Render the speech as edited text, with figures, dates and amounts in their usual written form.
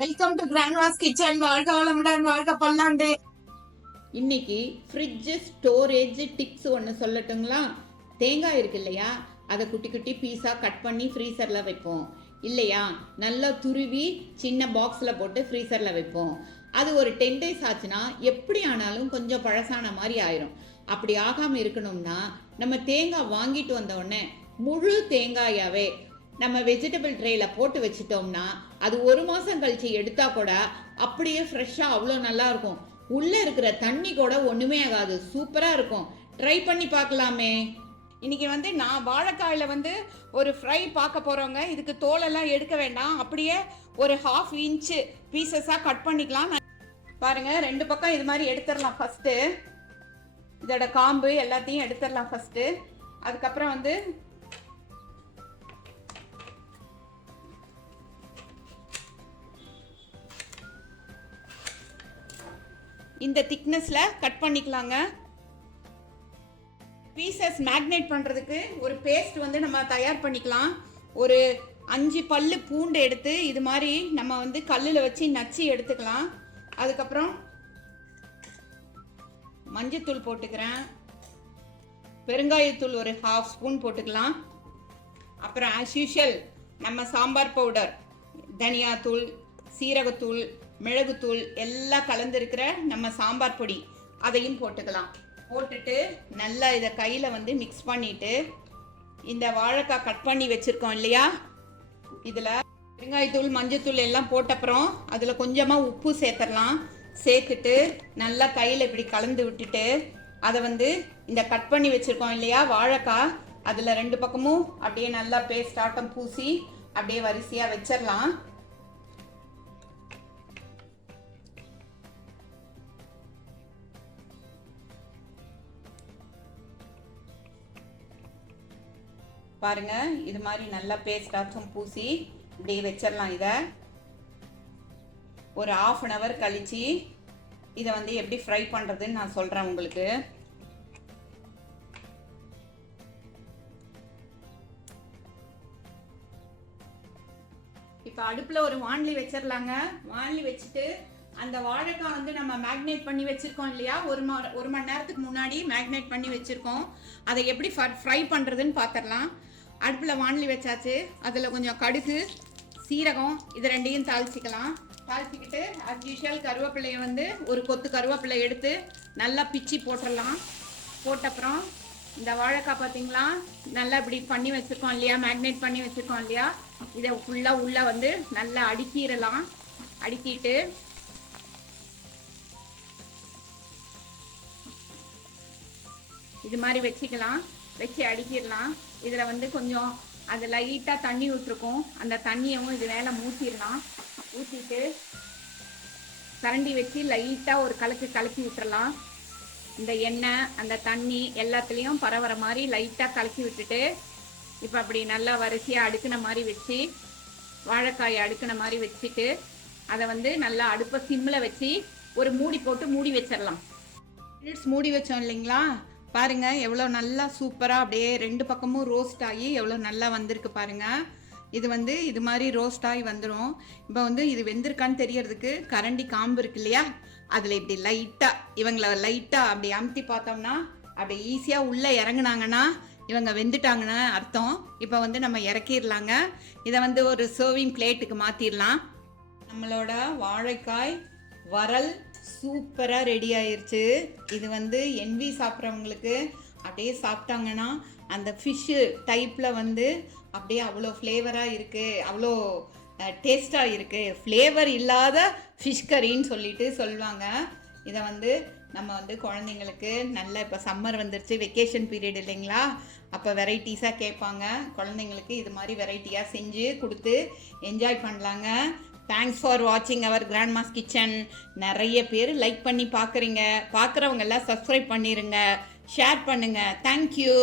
Welcome to Grandma's kitchen. வாழ்க வளமுடன், வாழ்க பல்லாண்டு. இன்னைக்கு ஃப்ரிட்ஜ் ஸ்டோரேஜ் டிப்ஸ் ஒன்று சொல்லட்டுங்களா? தேங்காய் இருக்கு இல்லையா, அதை குட்டி குட்டி பீஸாக கட் பண்ணி ஃப்ரீசரில் வைப்போம் இல்லையா, நல்லா துருவி சின்ன பாக்ஸில் போட்டு ஃப்ரீசரில் வைப்போம். அது ஒரு 10 days ஆச்சுன்னா எப்படி ஆனாலும் கொஞ்சம் பழசான மாதிரி ஆயிரும். அப்படி ஆகாமல் இருக்கணும்னா நம்ம தேங்காய் வாங்கிட்டு வந்த உடனே முழு தேங்காயாவே நம்ம வெஜிடபிள் ட்ரேயில் போட்டு வச்சிட்டோம்னா அது 1 மாதம் கழிச்சு எடுத்தா கூட அப்படியே ஃப்ரெஷ்ஷாக அவ்வளோ நல்லா இருக்கும். உள்ளே இருக்கிற தண்ணி கூட ஒன்றுமே ஆகாது, சூப்பராக இருக்கும். ட்ரை பண்ணி பார்க்கலாமே. இன்னைக்கு நான் வாழைக்காயில் ஒரு ஃப்ரை பார்க்க போகிறோங்க. இதுக்கு தோலெல்லாம் எடுக்க வேண்டாம், அப்படியே ஒரு 1/2 inch பீசஸாக கட் பண்ணிக்கலாம். பாருங்க, 2 பக்கம் இது மாதிரி எடுத்துடலாம். ஃபஸ்ட்டு இதோட காம்பு எல்லாத்தையும் எடுத்துடலாம் ஃபஸ்ட்டு. அதுக்கப்புறம் இந்த திக்னஸில் கட் பண்ணிக்கலாங்க. பீசஸ் மேக்னேட் பண்ணுறதுக்கு ஒரு பேஸ்ட் நம்ம தயார் பண்ணிக்கலாம். ஒரு 5 பல்லு பூண்டு எடுத்து இது மாதிரி நம்ம கல்லில் வச்சு நச்சு எடுத்துக்கலாம். அதுக்கப்புறம் மஞ்சத்தூள் போட்டுக்கிறேன், பெருங்காயத்தூள் ஒரு 1/2 ஸ்பூன் போட்டுக்கலாம். அப்புறம் ஆஸ் யூஷுவல் நம்ம சாம்பார் பவுடர், தனியாத்தூள், சீரகத்தூள், மிளகுத்தூள் எல்லாம் கலந்துருக்கிற நம்ம சாம்பார் பொடி அதையும் போட்டுக்கலாம். போட்டுட்டு நல்லா இதை கையில் மிக்ஸ் பண்ணிவிட்டு இந்த வாழைக்காய் கட் பண்ணி வச்சுருக்கோம் இல்லையா, இதில் வெங்காயத்தூள் மஞ்சத்தூள் எல்லாம் போட்டப்புறம் அதில் கொஞ்சமாக உப்பு சேர்த்துடலாம். சேர்த்துட்டு நல்லா கையில் இப்படி கலந்து விட்டுட்டு அதை இந்த கட் பண்ணி வச்சுருக்கோம் இல்லையா வாழைக்காய், அதில் 2 பக்கமும் அப்படியே நல்லா பேஸ்ட் ஆட்டம் பூசி அப்படியே வரிசையாக வச்சிடலாம். பாருங்க, இது மாதிரி நல்லா பேஸ்ட் ஆட்டம் பூசி இப்படியே வச்சிடலாம். இதை ஒரு 1/2 hour கழிச்சு இதை எப்படி ஃப்ரை பண்ணுறதுன்னு நான் சொல்கிறேன் உங்களுக்கு. இப்போ அடுப்பில் ஒரு வாணலி வச்சிடலாங்க. வாணலி வச்சுட்டு அந்த வாழைக்காய் நம்ம மேக்னேட் பண்ணி வச்சுருக்கோம் இல்லையா, ஒரு மணி நேரத்துக்கு முன்னாடி மேக்னேட் பண்ணி வச்சுருக்கோம். அதை எப்படி ஃப்ரை பண்ணுறதுன்னு பார்த்துடலாம். அடுப்பில் வாணலி வச்சாச்சு. அதில் கொஞ்சம் கடுகு, சீரகம் இது 2ஐயும் தாளிச்சிக்கலாம். தாளிச்சிக்கிட்டு அஸ் யூஷுவல் கருவேப்பிலையை ஒரு கொத்து கருவேப்பிலை எடுத்து நல்லா பிச்சு போட்டுடலாம். போட்டப்புறம் இந்த வாழைக்காய் பார்த்தீங்களா நல்லா இப்படி பண்ணி வச்சுருக்கோம் இல்லையா, மேக்னேட் பண்ணி வச்சுருக்கோம் இல்லையா, இதை ஃபுல்லாக உள்ளே நல்லா அடுக்கிடலாம். அடுக்கிட்டு இது மாதிரி வச்சுக்கலாம். வச்சு அடுக்கிடலாம். இதில் கொஞ்சம் அது லைட்டாக தண்ணி விட்டுருக்கும், அந்த தண்ணியவும் இது மேலே ஊற்றிடலாம். ஊற்றிட்டு கரண்டி வச்சு லைட்டாக ஒரு கலக்கி விட்டுறலாம். இந்த எண்ணெய் அந்த தண்ணி எல்லாத்துலேயும் பரவற மாதிரி லைட்டாக கலக்கி விட்டுட்டு இப்போ அப்படி நல்லா வரிசையாக அடுக்கின மாதிரி வச்சு வாழைக்காயை அடுக்கின மாதிரி வச்சுட்டு அதை நல்லா அடுப்பை சிம்மில் வச்சு ஒரு மூடி போட்டு மூடி வச்சிடலாம். மினிட்ஸ் மூடி வச்சோம் இல்லைங்களா, பாருங்க எவ்வளோ நல்லா சூப்பராக அப்படியே 2 பக்கமும் ரோஸ்ட் ஆகி எவ்வளோ நல்லா வந்திருக்கு பாருங்க. இது இது மாதிரி ரோஸ்ட் ஆகி வந்துடும். இப்போ இது வெந்திருக்கான்னு தெரியறதுக்கு கரண்டி காம்பு இருக்கு இல்லையா, அதில் இப்படி லைட்டாக இவங்களை லைட்டாக அப்படி அமுத்தி பார்த்தோம்னா அப்படி ஈஸியாக உள்ளே இறங்குனாங்கன்னா இவங்க வெந்துட்டாங்கன்னு அர்த்தம். இப்போ நம்ம இறக்கிடலாங்க. இதை ஒரு சர்விங் பிளேட்டுக்கு மாற்றிடலாம். நம்மளோட வாழைக்காய் வரல் சூப்பராக ரெடி ஆயிடுச்சு. இது என்வி சாப்பிட்றவங்களுக்கு அப்படியே சாப்பிட்டாங்கன்னா அந்த ஃபிஷ்ஷு டைப்பில் அப்படியே அவ்வளோ ஃப்ளேவராக இருக்குது, அவ்வளோ டேஸ்ட்டாக இருக்குது. ஃப்ளேவர் இல்லாத ஃபிஷ் கறின்னு சொல்லுவாங்க. இதை நம்ம குழந்தைங்களுக்கு நல்ல இப்போ சம்மர் வந்துருச்சு, வெக்கேஷன் பீரியட் இல்லைங்களா, அப்போ வெரைட்டிஸாக கேட்பாங்க. குழந்தைங்களுக்கு இது மாதிரி வெரைட்டியாக செஞ்சு கொடுத்து என்ஜாய் பண்ணலாங்க. தேங்க்ஸ் ஃபார் வாட்சிங் அவர் கிராண்ட்மாஸ் கிச்சன். நிறைய பேர் லைக் பண்ணி பார்க்குறீங்க, பார்க்குறவங்க எல்லாம் சப்ஸ்கிரைப் பண்ணிடுங்க, ஷேர் பண்ணுங்கள். தேங்க்யூ.